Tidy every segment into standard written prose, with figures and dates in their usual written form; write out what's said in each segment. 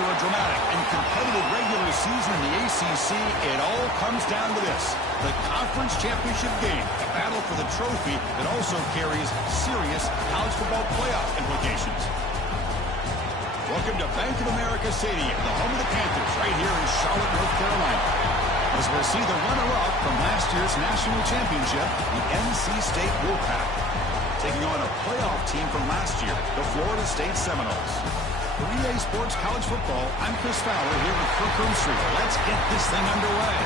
After a dramatic and competitive regular season in the ACC, it all comes down to this: the conference championship game, a battle for the trophy that also carries serious college football playoff implications. Welcome to Bank of America Stadium, the home of the Panthers, right here in Charlotte, North Carolina, as we'll see the runner-up from last year's national championship, the NC State Wolfpack, taking on a playoff team from last year, the Florida State Seminoles. For EA Sports College Football, I'm Chris Fowler here with Kirk Herbstreit. Let's get this thing underway.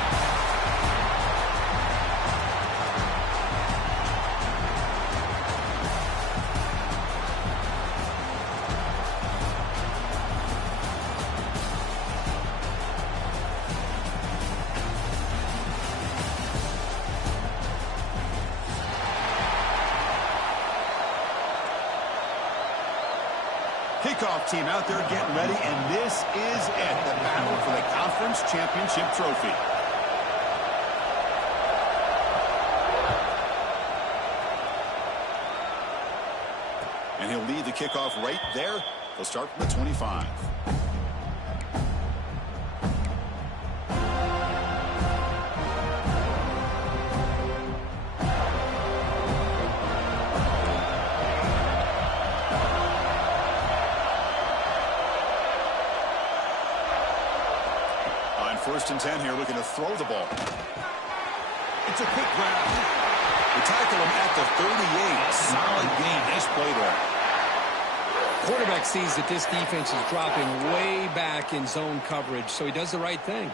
Kickoff team out there getting ready, and this is it, the battle for the conference championship trophy. And he'll lead the kickoff right there. He'll start from the 25. First and 10 here, looking to throw the ball. It's a quick grab. They tackle him at the 38. Solid gain. Nice play there. Quarterback sees that this defense is dropping way back in zone coverage, so he does the right thing.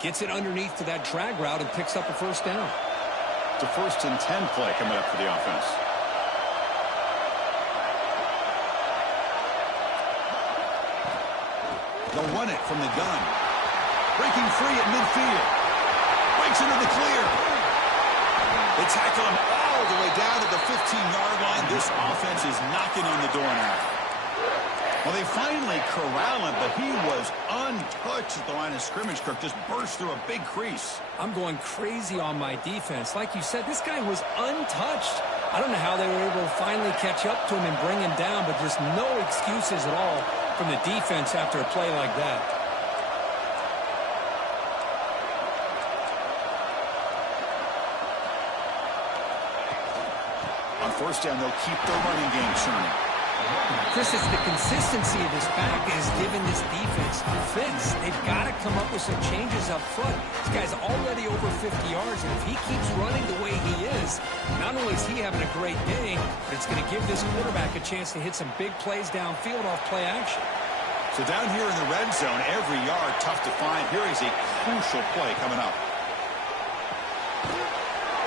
Gets it underneath to that drag route and picks up a first down. It's a first and 10 play coming up for the offense. They'll run it from the gun. Breaking free at midfield. Breaks into the clear. They tackle him all the way down to the 15-yard line. This offense is knocking on the door now. Well, they finally corral him, but he was untouched at the line of scrimmage. Kirk just burst through a big crease. I'm going crazy on my defense. Like you said, this guy was untouched. I don't know how they were able to finally catch up to him and bring him down, but there's no excuses at all from the defense after a play like that. First down, they'll keep the running game churning. Chris, it's the consistency of his back is giving this defense fits. They've got to come up with some changes up front. This guy's already over 50 yards, and if he keeps running the way he is, not only is he having a great day, but it's going to give this quarterback a chance to hit some big plays downfield off play action. So down here in the red zone, every yard tough to find. Here is a crucial play coming up.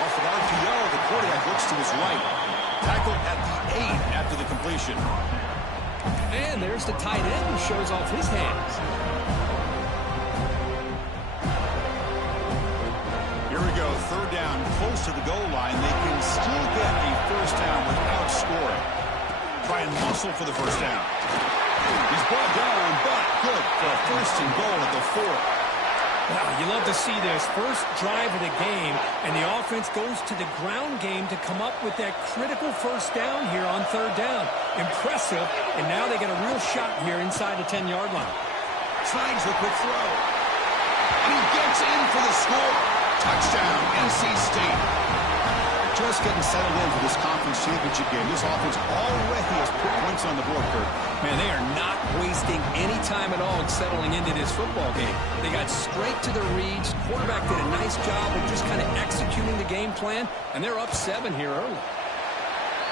Off an RPO, the quarterback looks to his right. Tackled at the 8 after the completion. And there's the tight end who shows off his hands. Here we go, third down, close to the goal line. They can still get a first down without scoring. Try and muscle for the first down. He's brought down, but good for a first and goal at the 4. Wow, you love to see this. First drive of the game, and the offense goes to the ground game to come up with that critical first down here on third down. Impressive, and now they get a real shot here inside the 10-yard line. Slides the quick throw. And he gets in for the score. Touchdown, NC State. Just getting settled in for this conference championship game. This offense already has put points on the board, Kirk. Man, they are not wasting any time at all settling into this football game. They got straight to the reads. Quarterback did a nice job of just kind of executing the game plan, and they're up 7 here early.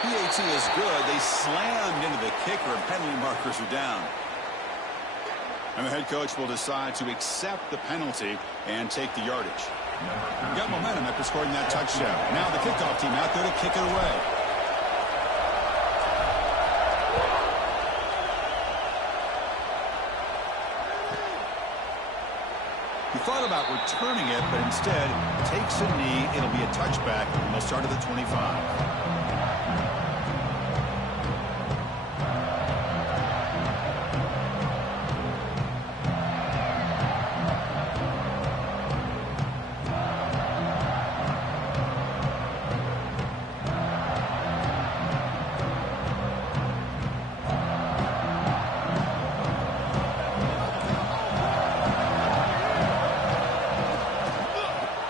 PAT is good. They slammed into the kicker, and penalty markers are down. And the head coach will decide to accept the penalty and take the yardage. Got momentum after scoring that touchdown. Now the kickoff team out there to kick it away. He thought about returning it, but instead takes a knee. It'll be a touchback, and they'll start at the 25.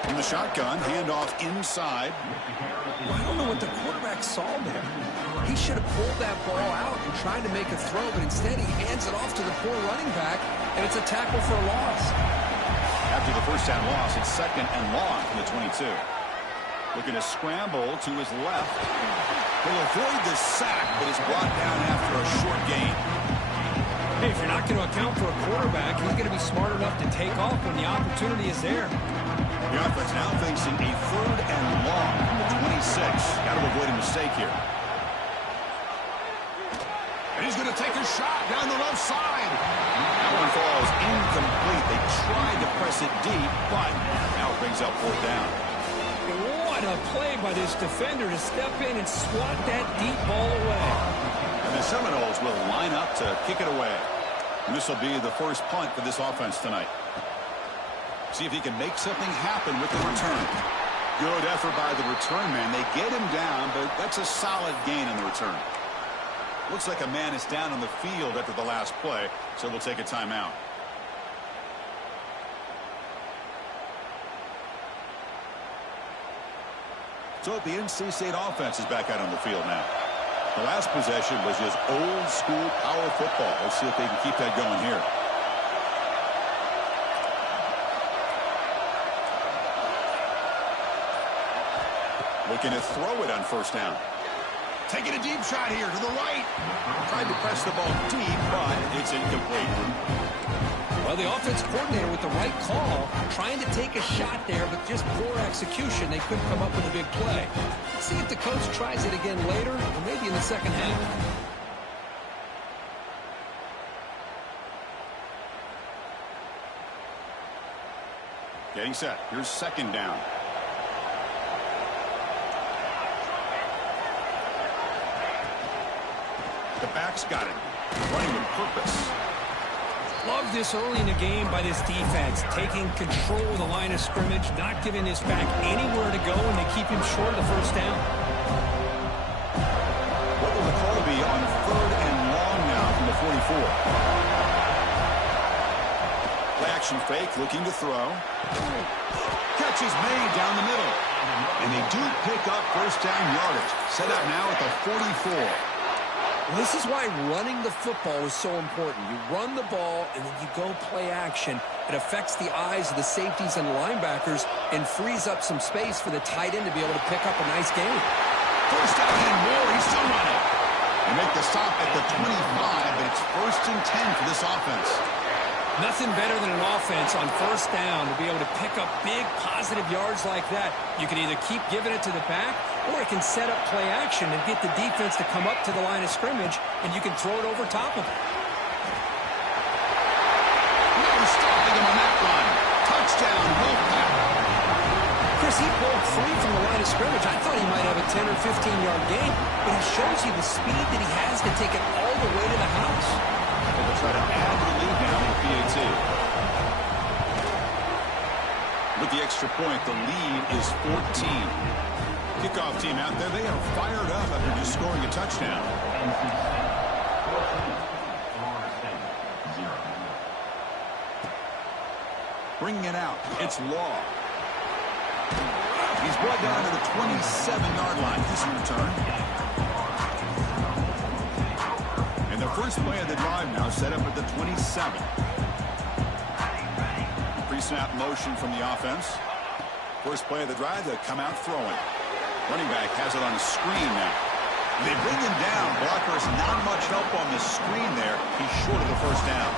From the shotgun, handoff inside. Well, I don't know what the quarterback saw there. He should have pulled that ball out and tried to make a throw, but instead he hands it off to the poor running back, and it's a tackle for a loss. After the first down loss, it's second and long from the 22. Looking to scramble to his left. He'll avoid the sack, but is brought down after a short gain. Hey, if you're not going to account for a quarterback, he's going to be smart enough to take off when the opportunity is there. The offense now facing a third and long from the 26. Got to avoid a mistake here. And he's going to take a shot down the left side. That one falls incomplete. They tried to press it deep, but now it brings up fourth down. What a play by this defender to step in and swat that deep ball away. And the Seminoles will line up to kick it away. And this will be the first punt for this offense tonight. See if he can make something happen with the return. Good effort by the return man. They get him down, but that's a solid gain on the return. Looks like a man is down on the field after the last play, so we'll take a timeout. So the NC State offense is back out on the field now. The last possession was just old school power football. Let's see if they can keep that going here. Looking to throw it on first down. Taking a deep shot here to the right. Tried to press the ball deep, but it's incomplete. Well, the offense coordinator with the right call, trying to take a shot there, but just poor execution. They couldn't come up with a big play. Let's see if the coach tries it again later, or maybe in the second half. Getting set. Here's second down. The back's got it. Running with purpose. Love this early in the game by this defense, taking control of the line of scrimmage, not giving this back anywhere to go, and they keep him short of the first down. What will the call be on third and long now from the 44? Play action fake, looking to throw. Catch is made down the middle. And they do pick up first down yardage. Set up now at the 44. Well, this is why running the football is so important. You run the ball, and then you go play action. It affects the eyes of the safeties and the linebackers and frees up some space for the tight end to be able to pick up a nice gain. First down and more. He's still running. They make the stop at the 25, but it's first and 10 for this offense. Nothing better than an offense on first down to be able to pick up big positive yards like that. You can either keep giving it to the back, or it can set up play action and get the defense to come up to the line of scrimmage, and you can throw it over top of it. No stopping him on that run. Touchdown, Wolfpack. Chris, he broke free from the line of scrimmage. I thought he might have a 10 or 15-yard gain, but he shows you the speed that he has to take it all the way to the house. They'll try to add the lead now with PAT. With the extra point, the lead is 14. Kickoff team out there, they are fired up after just scoring a touchdown. Bringing it out, it's Law. He's brought down to the 27-yard line. This return. And the first play of the drive now set up at the 27. Pre-snap motion from the offense. First play of the drive, they come out throwing. Running back has it on a screen now. They bring him down. Blockers not much help on the screen there. He's short of the first down.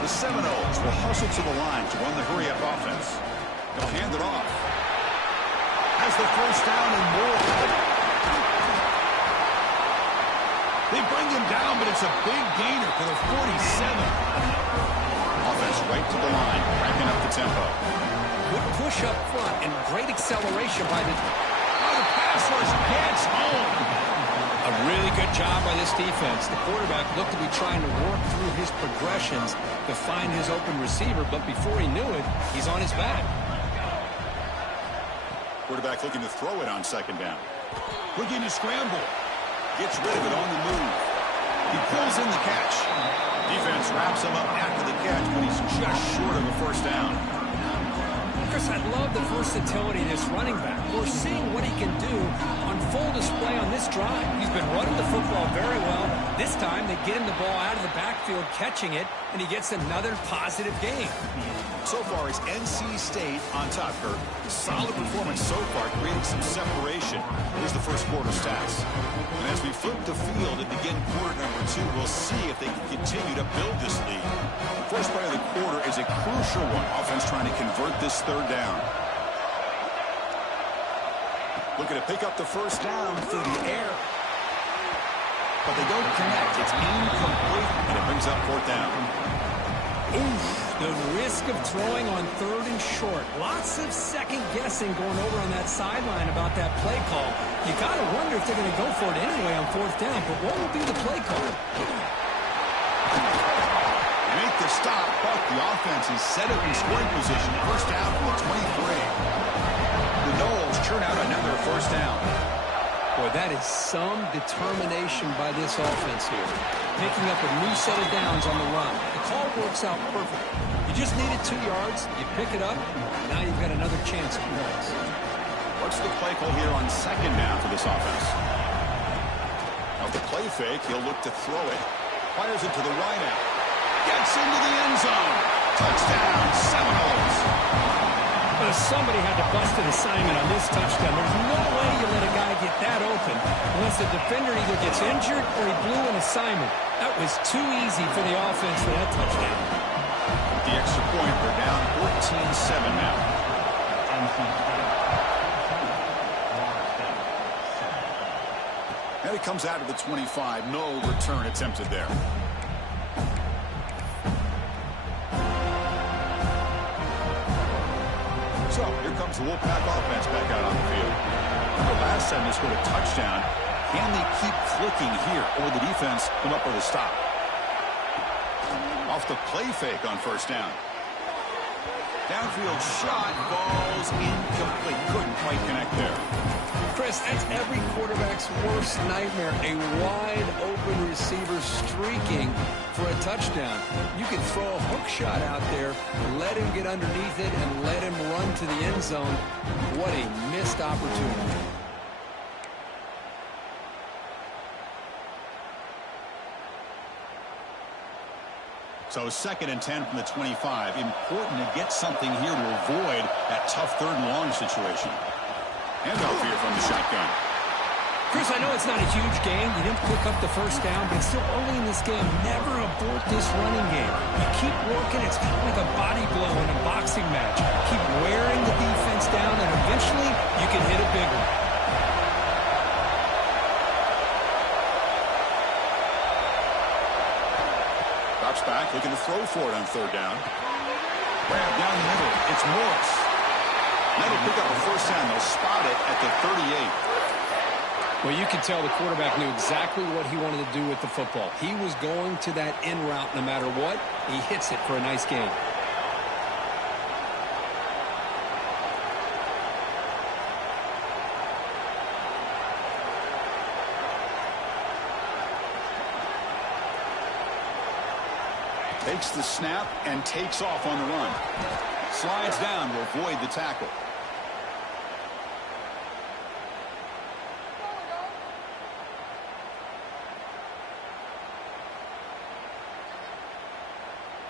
The Seminoles will hustle to the line to run the hurry-up offense. They'll hand it off. Has the first down and more. They bring him down, but it's a big gainer for the 47. Offense right to the line, racking up the tempo. Good push up front and great acceleration by the pass rush gets home. A really good job by this defense. The quarterback looked to be trying to work through his progressions to find his open receiver, but before he knew it, he's on his back. Quarterback looking to throw it on second down. Looking to scramble. Gets rid of it on the move. He pulls in the catch. Defense wraps him up after the catch, but he's just short of a first down. Chris, Chris, I love the versatility of this running back. We're seeing what he can do on full display on this drive. He's been running the football very well. This time, they get him the ball out of the backfield, catching it, and he gets another positive gain. So far, it's NC State on top. Her solid performance so far, creating some separation. Here's the first quarter stats. And as we flip the field and begin quarter number 2, we'll see if they can continue to build this lead. The first play of the quarter is a crucial one. Offense trying to convert this third down. Looking to pick up the first down through the air. But they don't connect. It's incomplete, and it brings up fourth down. Oof, the risk of throwing on third and short. Lots of second guessing going over on that sideline about that play call. You got to wonder if they're going to go for it anyway on fourth down, but what will be the play call? Make the stop, but the offense is set up in scoring position. First down from the 23. The Noles churn out another first down. Boy, that is some determination by this offense here. Picking up a new set of downs on the run. The call works out perfect. You just needed 2 yards. You pick it up. Now you've got another chance at points. What's the play call here on second down for this offense? Off the play fake, he'll look to throw it. Fires it to the right out. Gets into the end zone. Touchdown, Seminoles. Well, somebody had to bust an assignment on this touchdown. There's no way you let a guy get that open unless the defender either gets injured or he blew an assignment. That was too easy for the offense for that touchdown. With the extra point, they're down 14-7 now. And it comes out of the 25. No return attempted there. So here comes the Wolfpack offense back out on the field. The last time they scored a touchdown. Can they keep clicking here, or will the defense come up with a stop? Off the play fake on first down. Downfield shot, falls incomplete. Couldn't quite connect there. Chris, that's every quarterback's worst nightmare. A wide-open receiver streaking for a touchdown. You can throw a hook shot out there, let him get underneath it, and let him run to the end zone. What a missed opportunity. So 2nd and 10 from the 25. Important to get something here to avoid that tough third and long situation. Handoff here from the shotgun. Chris, I know it's not a huge game. You didn't pick up the first down, but still early in this game, never abort this running game. You keep working. It's kind of like a body blow in a boxing match. Keep wearing the defense down, and eventually you can hit a big one. Drops back, looking to throw for it on third down. Grab down the middle. It's Morris. That'll pick up a first down. They'll spot it at the 38. Well, you can tell the quarterback knew exactly what he wanted to do with the football. He was going to that in route no matter what. He hits it for a nice gain. Takes the snap and takes off on the run. Slides down to avoid the tackle.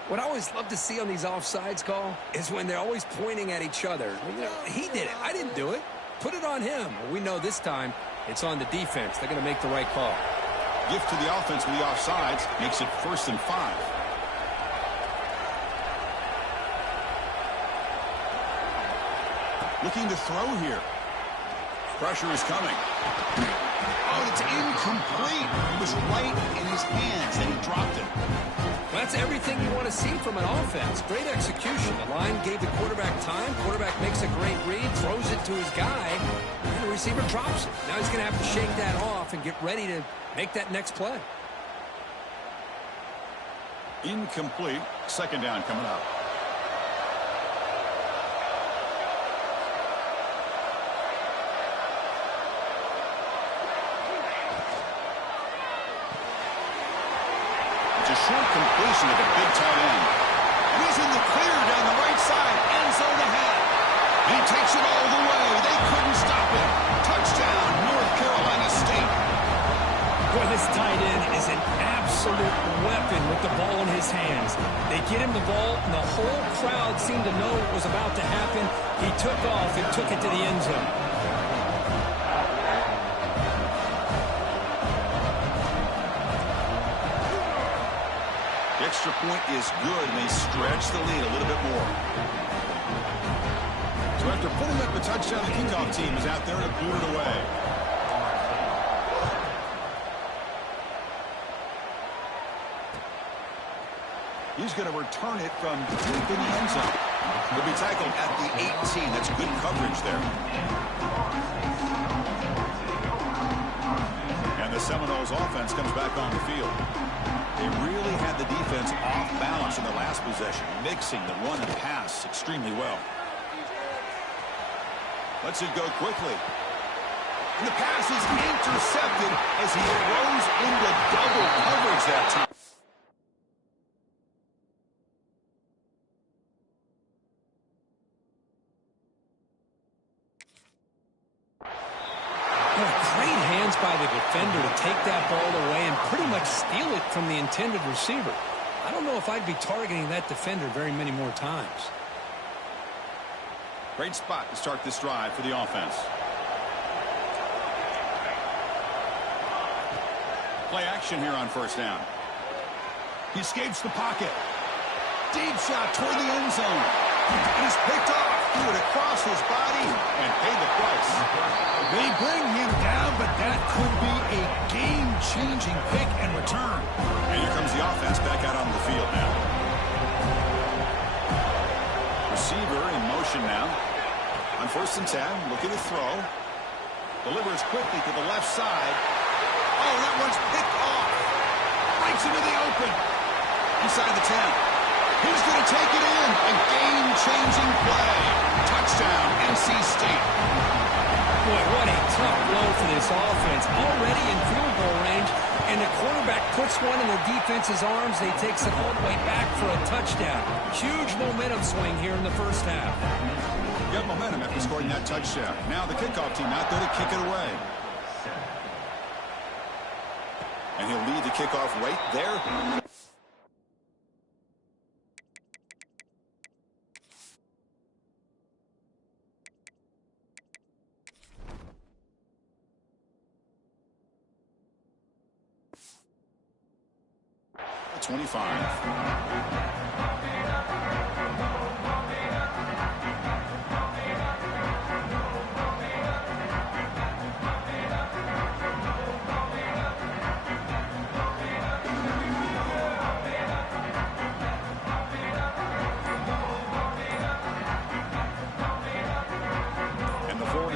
What I always love to see on these offsides call is when they're always pointing at each other. You know, he did it. I didn't do it. Put it on him. Well, we know this time it's on the defense. They're going to make the right call. Gift to the offense with the offsides makes it 1st and 5. Looking to throw here. Pressure is coming. Oh, it's incomplete. It was right in his hands, and he dropped it. Well, that's everything you want to see from an offense. Great execution. The line gave the quarterback time. Quarterback makes a great read, throws it to his guy, and the receiver drops it. Now he's going to have to shake that off and get ready to make that next play. Incomplete. 2nd down coming up. It's a short completion at the big tight end. And he's in the clear down the right side. End zone ahead. absolute weapon with the ball in his hands. They get him the ball, and the whole crowd seemed to know what was about to happen. He took off and took it to the end zone. The extra point is good, and they stretch the lead a little bit more. So after putting up the touchdown, the kickoff team is out there to boot it away. He's going to return it from deep in the end zone. He'll be tackled at the 18. That's good coverage there. And the Seminoles offense comes back on the field. They really had the defense off balance in the last possession, mixing the run and pass extremely well. Lets it go quickly. And the pass is intercepted as he throws into double coverage that time. Great hands by the defender to take that ball away and pretty much steal it from the intended receiver. I don't know if I'd be targeting that defender very many more times. Great spot to start this drive for the offense. Play action here on first down. He escapes the pocket. Deep shot toward the end zone. And he's picked off. Threw it across his body and paid the price. They bring him down, but that could be a game-changing pick and return. And here comes the offense back out on the field now. Receiver in motion now. On 1st and 10, looking to throw. Delivers quickly to the left side. Oh, that one's picked off. Breaks into the open. Inside the 10. He's going to take it in. A game-changing play. Touchdown, NC State. Boy, what a tough blow for this offense. Already in field goal range, and the quarterback puts one in the defense's arms. They takes it all the way back for a touchdown. Huge momentum swing here in the first half. Got momentum after scoring that touchdown. Now the kickoff team out there to kick it away. And he'll lead the kickoff right there. At 25.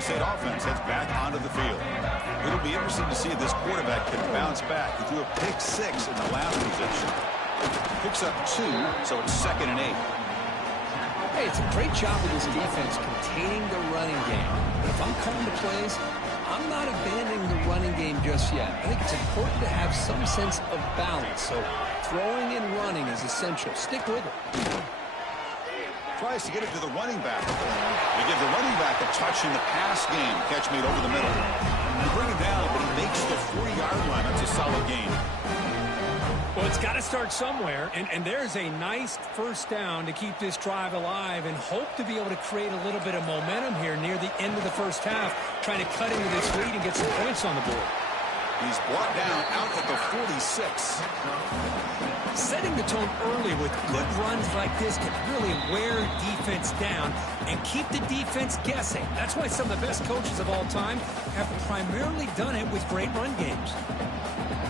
State offense heads back onto the field. It'll be interesting to see if this quarterback can bounce back. He threw a pick 6 in the last possession. Picks up 2, so it's 2nd and 8. Hey, it's a great job of this defense containing the running game. If I'm calling the plays, I'm not abandoning the running game just yet. I think it's important to have some sense of balance. So throwing and running is essential. Stick with it. Tries to get it to the running back. They give the running back a touch in the pass game. Catch made over the middle. They bring him down, but he makes the 40-yard line. That's a solid gain. Well, it's got to start somewhere, and there's a nice first down to keep this drive alive and hope to be able to create a little bit of momentum here near the end of the first half, trying to cut into this lead and get some points on the board. He's brought down out at the 46. Setting the tone early with good runs like this can really wear defense down and keep the defense guessing. That's why some of the best coaches of all time have primarily done it with great run games.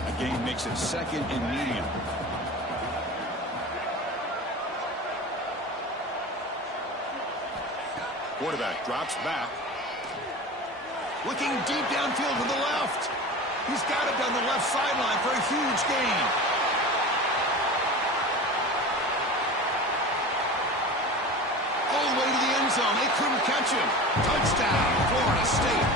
The game makes it 2nd and medium. Quarterback drops back. Looking deep downfield to the left. He's got it down the left sideline for a huge gain. All the way to the end zone. They couldn't catch him. Touchdown, Florida State.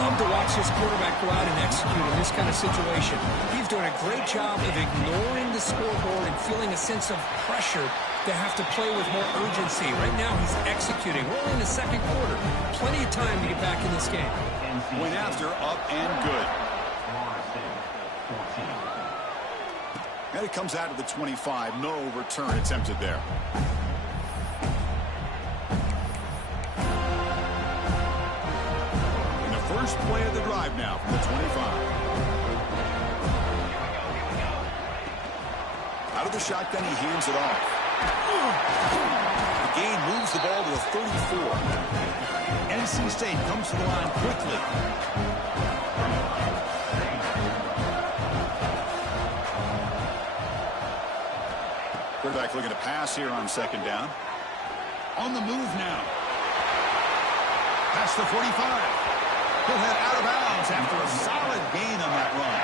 Love to watch this quarterback go out and execute in this kind of situation. He's doing a great job of ignoring the scoreboard and feeling a sense of pressure to have to play with more urgency. Right now he's executing. We're only in the 2nd quarter. Plenty of time to get back in this game. Went after, up and good. And it comes out of the 25. No return attempted there. And the first play of the drive now from the 25. Out of the shotgun, he hands it off. The gain moves the ball to the 34. NC State comes to the line quickly. Quarterback looking to pass here on second down. On the move now. Past the 45. He'll head out of bounds after a solid gain on that run.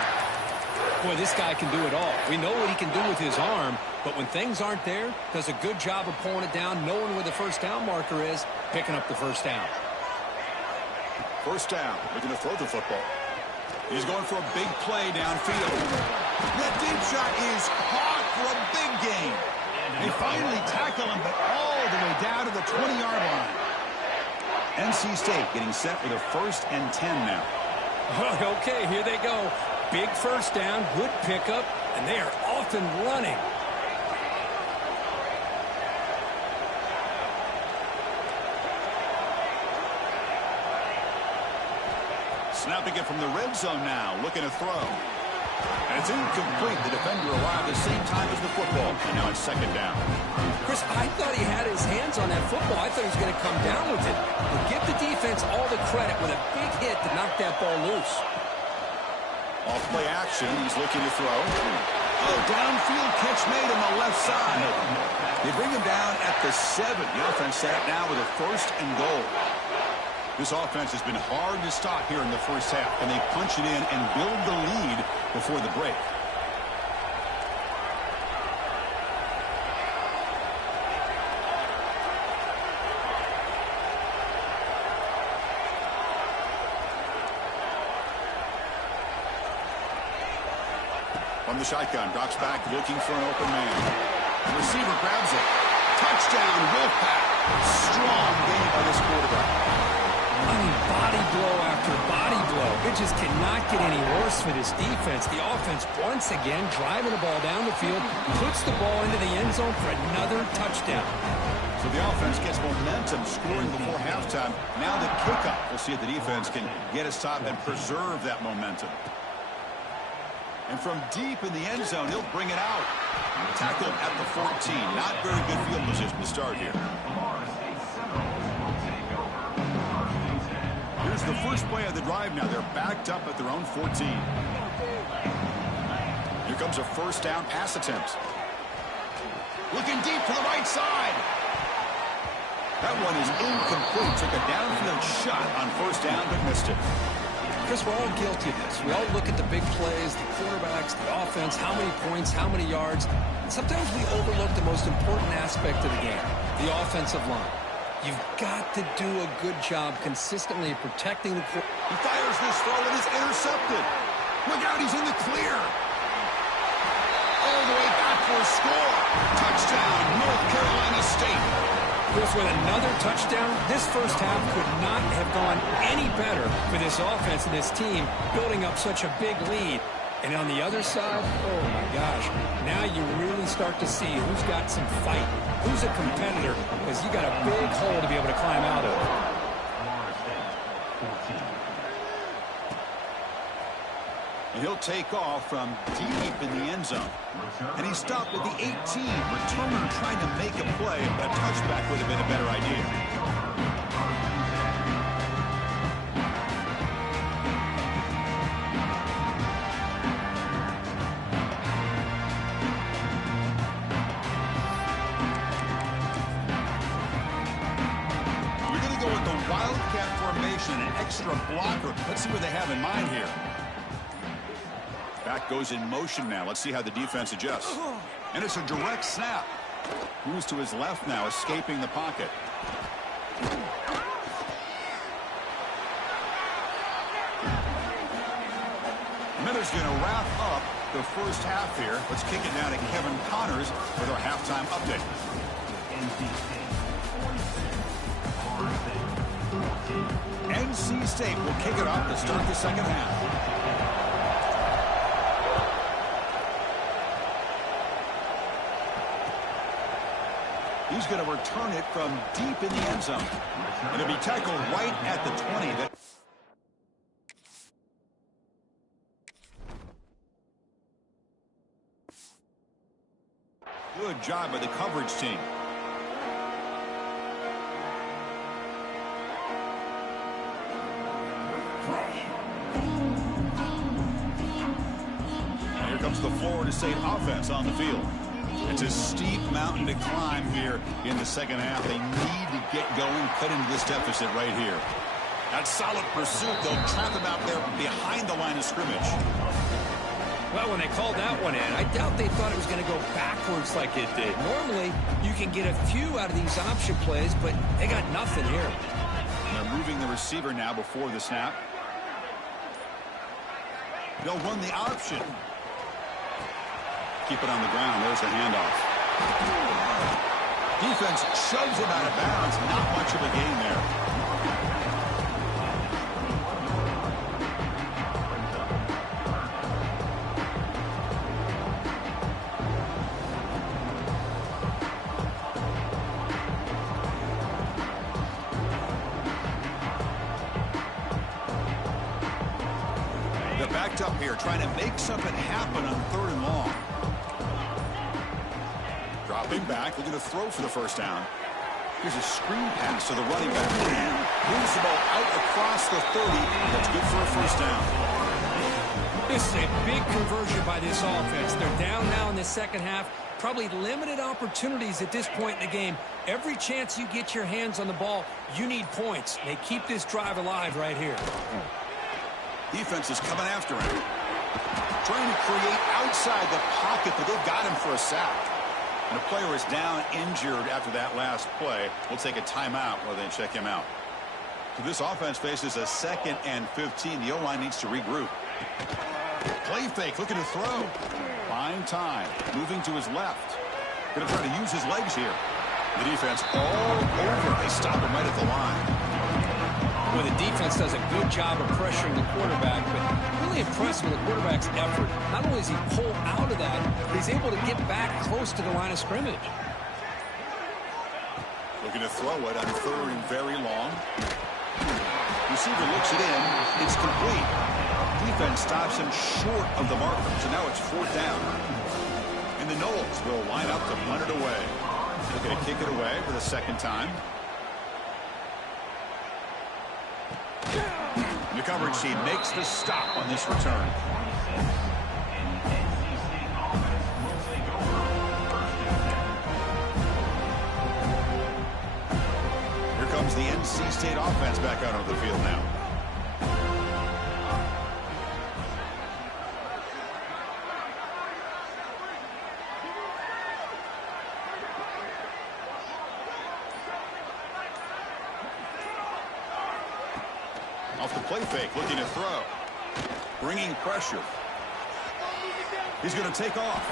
Boy, this guy can do it all. We know what he can do with his arm, but when things aren't there, does a good job of pulling it down, knowing where the first down marker is, picking up the first down. First down. Looking to throw the football. He's going for a big play downfield. That deep shot is caught for a big gain. They finally tackle him, but all the way down to the 20-yard line. NC State getting set with a 1st and 10 now. Okay, here they go. Big first down, good pickup, and they are off and running. Snapping it from the red zone now, looking to throw. And it's incomplete. The defender arrived at the same time as the football, and now it's second down. Chris, I thought he had his hands on that football. I thought he was going to come down with it. But give the defense all the credit with a big hit to knock that ball loose. Off play action, he's looking to throw. Oh, downfield catch made on the left side. They bring him down at the 7. The offense set up now with a 1st and goal. This offense has been hard to stop here in the first half, and they punch it in and build the lead before the break. From the shotgun, drops back, looking for an open man. The receiver grabs it. Touchdown, Wolfpack. Strong game by this quarterback. I mean, body blow after body blow. It just cannot get any worse for this defense. The offense, once again, driving the ball down the field, puts the ball into the end zone for another touchdown. So the offense gets momentum, scoring before halftime. Now the kickoff. We'll see if the defense can get a stop and preserve that momentum. And from deep in the end zone, he'll bring it out. Tackled at the 14. Not very good field position to start here. Here's the first play of the drive now. They're backed up at their own 14. Here comes a first down pass attempt. Looking deep to the right side. That one is incomplete. Took a downfield shot on first down, but missed it. Chris, we're all guilty of this. We all look at the big plays, the quarterbacks, the offense, how many points, how many yards. And sometimes we overlook the most important aspect of the game, the offensive line. You've got to do a good job consistently protecting the quarterback. He fires this throw and it's intercepted. Look out, he's in the clear. All the way back for a score. Touchdown, North Carolina State. Chris, with another touchdown, this first half could not have gone any better for this offense and this team, building up such a big lead. And on the other side, oh my gosh, now you really start to see who's got some fight, who's a competitor, because you got a big hole to be able to climb out of. And he'll take off from deep in the end zone. And he stopped at the 18. Returner trying to make a play. A touchback would have been a better idea. We're going to go with the Wildcat formation and an extra blocker. Let's see what they have in mind here. Back goes in motion now. Let's see how the defense adjusts. And it's a direct snap. Moves to his left now, escaping the pocket. Miller's going to wrap up the first half here. Let's kick it down to Kevin Connors with our halftime update. NC State will kick it off to start the second half. He's going to return it from deep in the end zone. And it'll be tackled right at the 20. Good job by the coverage team. And here comes the Florida State offense on the field. It's a steep mountain to climb here in the second half. They need to get going, cut into this deficit right here. That solid pursuit, they'll trap him out there behind the line of scrimmage. Well, when they called that one in, I doubt they thought it was going to go backwards like it did. Normally, you can get a few out of these option plays, but they got nothing here. They're moving the receiver now before the snap. They'll run the option. Keep it on the ground. There's the handoff. Defense shoves him out of bounds. Not much of a gain there. They're backed up here, trying to make something happen on 3rd and long. Dropping back, looking to throw for the first down. Here's a screen pass to the running back. Moves the ball out across the 30. That's good for a first down. This is a big conversion by this offense. They're down now in the second half. Probably limited opportunities at this point in the game. Every chance you get your hands on the ball, you need points. They keep this drive alive right here. Defense is coming after him. Trying to create outside the pocket, but they've got him for a sack. And a player is down injured after that last play. We'll take a timeout while they check him out. So this offense faces a 2nd and 15. The O-line needs to regroup. Play fake, looking to throw. Fine time. Moving to his left. Going to try to use his legs here. The defense all over. They stop him right at the line. Well, the defense does a good job of pressuring the quarterback, but really impressed with the quarterback's effort. Not only does he pull out of that, but he's able to get back close to the line of scrimmage. Looking to throw it on 3rd and very long. Receiver looks it in. It's complete. Defense stops him short of the marker, so now it's 4th down. And the Knowles will line up to punt it away. Looking to kick it away for the 2nd time. The coverage team makes the stop on this return. Here comes the NC State offense back out onto the field now. Off the play fake, looking to throw. Bringing pressure. He's going to take off.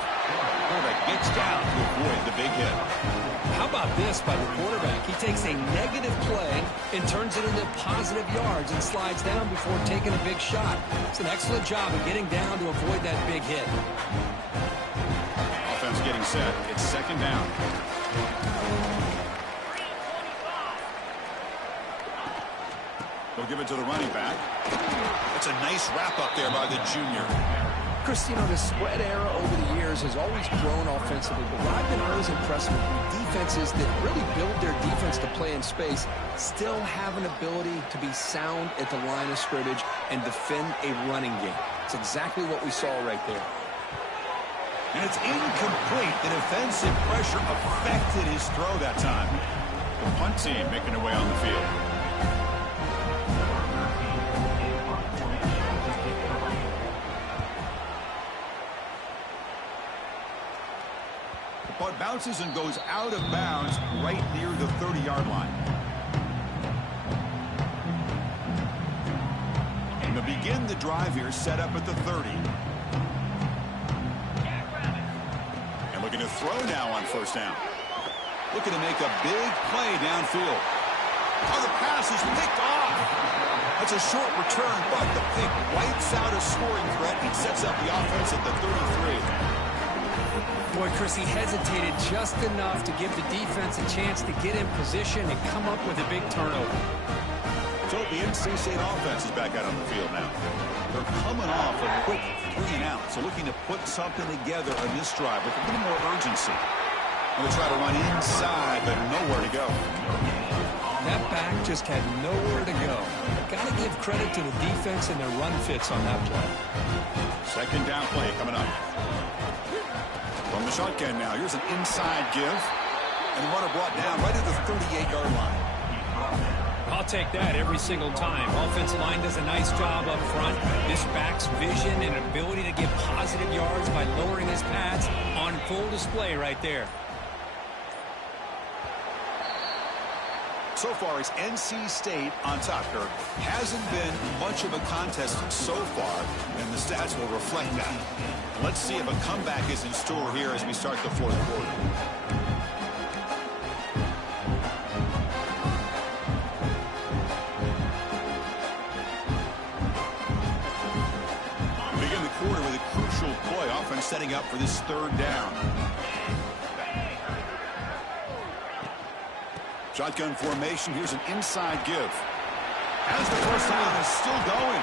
Quarterback gets down to avoid the big hit. How about this by the quarterback? He takes a negative play and turns it into positive yards and slides down before taking a big shot. It's an excellent job of getting down to avoid that big hit. Offense getting set. It's 2nd down. They'll give it to the running back. It's a nice wrap up there by the junior. Chris, you know, the spread era over the years has always grown offensively, but what I've been always impressed with defenses that really build their defense to play in space still have an ability to be sound at the line of scrimmage and defend a running game. It's exactly what we saw right there. And it's incomplete. The defensive pressure affected his throw that time. The punt team making their way on the field. The punt bounces and goes out of bounds right near the 30-yard line. And to begin the drive here, set up at the 30. And looking to throw now on 1st down. Looking to make a big play downfield. Oh, the pass is picked off. That's a short return, but the pick wipes out a scoring threat and sets up the offense at the 33. Boy, Chris, he hesitated just enough to give the defense a chance to get in position and come up with a big turnover. So the NC State offense is back out on the field now. They're coming off a quick 3 and out, so looking to put something together on this drive with a little more urgency. And they try to run inside, but nowhere to go. That back just had nowhere to go. Got to give credit to the defense and their run fits on that play. Second down play coming up. From the shotgun now, here's an inside give. And the runner brought down right at the 38-yard line. I'll take that every single time. Offensive line does a nice job up front. This back's vision and ability to get positive yards by lowering his pads on full display right there. So far, it's NC State on top here. Hasn't been much of a contest so far, and the stats will reflect that. Let's see if a comeback is in store here as we start the fourth quarter. Begin the quarter with a crucial play. Offense setting up for this third down. Shotgun formation. Here's an inside give. As the first down is still going.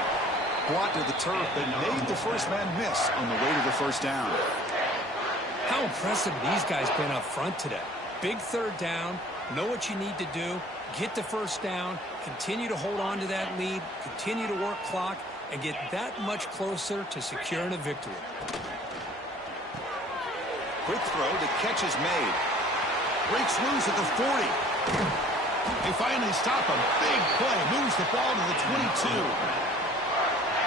Brought to the turf, but made the first man miss on the way to the first down. How impressive these guys been up front today. Big third down. Know what you need to do. Get the first down. Continue to hold on to that lead. Continue to work clock. And get that much closer to securing a victory. Quick throw. The catch is made. Breaks loose at the 40. They finally stop him. Big play. Moves the ball to the 22.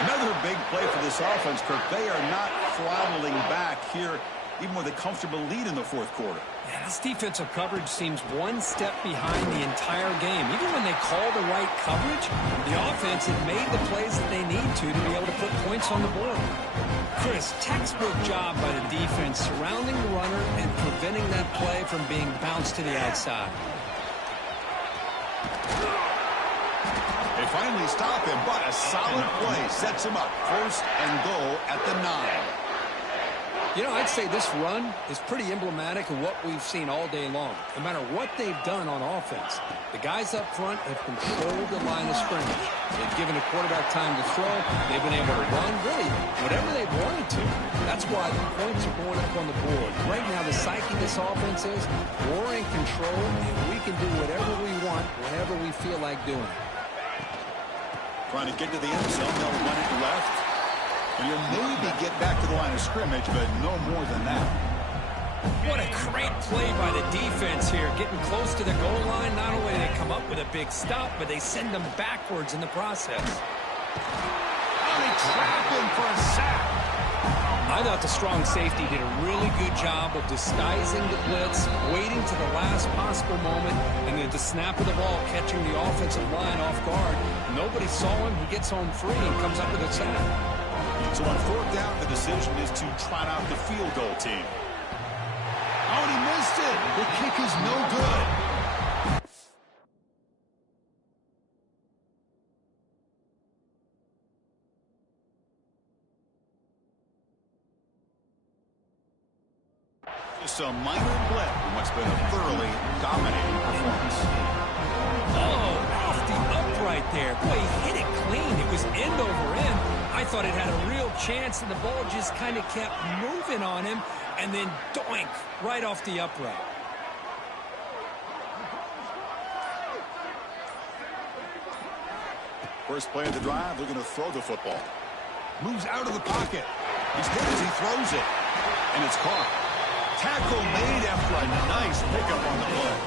Another big play for this offense, Kirk. They are not throttling back here, even with a comfortable lead in the fourth quarter. Yeah, this defensive coverage seems one step behind the entire game. Even when they call the right coverage, the offense had made the plays that they need to be able to put points on the board. Chris, textbook job by the defense surrounding the runner and preventing that play from being bounced to the outside. They finally stop him, but a solid play sets him up. First and goal at the 9. You know, I'd say this run is pretty emblematic of what we've seen all day long. No matter what they've done on offense, the guys up front have controlled the line of scrimmage. They've given the quarterback time to throw. They've been able to run, really, whatever they've wanted to. That's why the points are going up on the board. Right now, the psyche of this offense is we're in control, and we can do whatever we want whenever we feel like doing it. Trying to get to the end zone. They'll run it left. And you'll maybe get back to the line of scrimmage, but no more than that. What a great play by the defense here. Getting close to the goal line, not only do they come up with a big stop, but they send them backwards in the process. Oh, they trap him for a sack. I thought the strong safety did a really good job of disguising the blitz, waiting to the last possible moment, and then at the snap of the ball, catching the offensive line off guard. Nobody saw him. He gets home free and comes up with a sack. So on fourth down, the decision is to trot out the field goal team. Oh, and he missed it. The kick is no good. Just a minor blip in what's been a thoroughly dominating performance. Oh, off the upright there. Boy, he hit it clean. It was end over end. I thought it had a real chance, and the ball just kind of kept moving on him, and then doink, right off the upright. First play of the drive, looking to throw the football. Moves out of the pocket. He's hit as he throws it, and it's caught. Tackle made after a nice pickup on the play.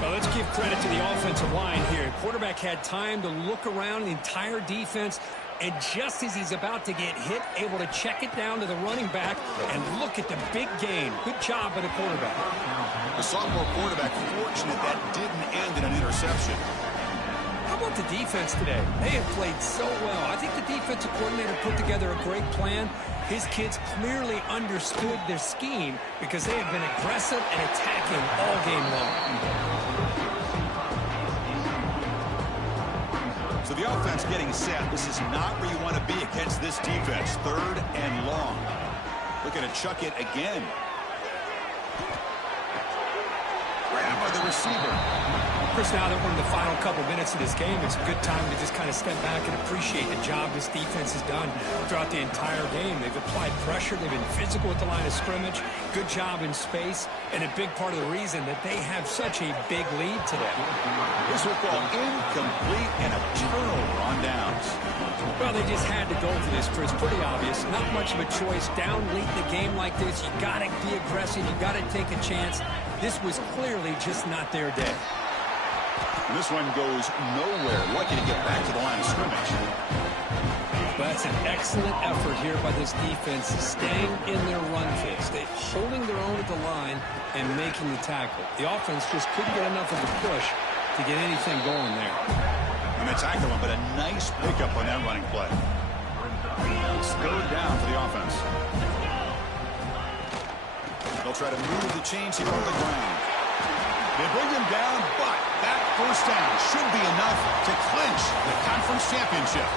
Well, let's give credit to the offensive line here. Quarterback had time to look around the entire defense, and just as he's about to get hit, able to check it down to the running back, and look at the big gain. Good job by the quarterback. The sophomore quarterback fortunate that didn't end in an interception. How about the defense today? They have played so well. I think the defensive coordinator put together a great plan. His kids clearly understood their scheme because they have been aggressive and attacking all game long. So the offense getting set. This is not where you want to be against this defense. Third and long. Looking to chuck it again. Grabbed by the receiver. Chris, now that we're in the final couple minutes of this game, it's a good time to just kind of step back and appreciate the job this defense has done throughout the entire game. They've applied pressure. They've been physical at the line of scrimmage. Good job in space. And a big part of the reason that they have such a big lead today. This will fall incomplete and a turnover on downs. Well, they just had to go for this, Chris. Pretty obvious. Not much of a choice. Down late in the game like this, you got to be aggressive. You got to take a chance. This was clearly just not their day. This one goes nowhere. Lucky to get back to the line of scrimmage. But that's an excellent effort here by this defense, staying in their run fix. They're holding their own at the line and making the tackle. The offense just couldn't get enough of a push to get anything going there. And they tackle him, but a nice pickup on that running play. It's third down for the offense. They'll try to move the chains here on the ground. They bring him down, but that first down should be enough to clinch the conference championship.